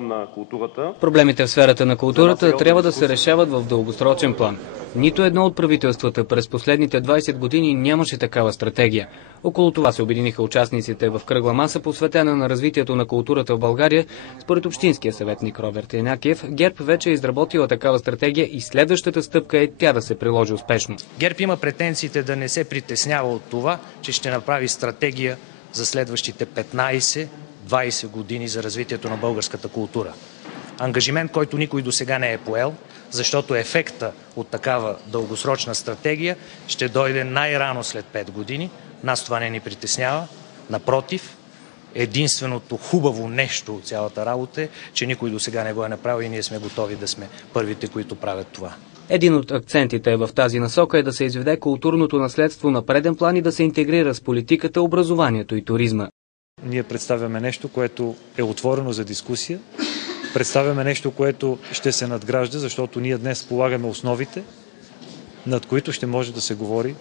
на културата. Проблемите в сферата на културата трябва да се решават в дългосрочен план. Нито едно от правителствата през последните 20 години нямаше такава стратегия. Около това се обединиха участниците в кръгла маса, посветена на развитието на културата в България. Според общинския съветник Роберт Янакиев, ГЕРБ вече е изработила такава стратегия и следващата стъпка е тя да се приложи успешно. ГЕРБ има претенциите да не се притеснява от това, че ще направи стратегия за следващите 15-20 години за развитието на българската култура. Ангажимент, който никой досега не е поел, защото ефекта от такава дългосрочна стратегия ще дойде най-рано след 5 години. Нас това не ни притеснява. Напротив, единственото хубаво нещо от цялата работа е, че никой досега не го е направил и ние сме готови да сме първите, които правят това. Един от акцентите в тази насока е да се изведе културното наследство на преден план и да се интегрира с политиката, образованието и туризма. Ние представяме нещо, което е отворено за дискусия. Представяме нещо, което ще се надгражда, защото ние днес полагаме основите, над които ще може да се говори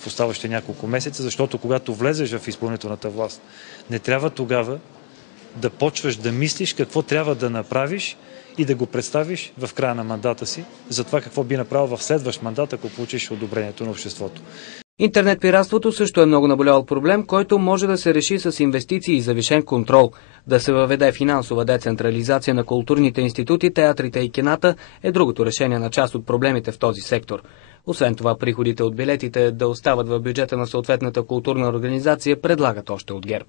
в оставащите няколко месеца, защото когато влезеш в изпълнителната власт, не трябва тогава да почваш да мислиш какво трябва да направиш и да го представиш в края на мандата си, за това какво би направил в следващ мандат, ако получиш одобрението на обществото. Интернет пиратството също е много наболял проблем, който може да се реши с инвестиции и завишен контрол. Да се въведе финансова децентрализация на културните институти, театрите и кината е другото решение на част от проблемите в този сектор. Освен това, приходите от билетите да остават в бюджета на съответната културна организация, предлагат още от ГЕРБ.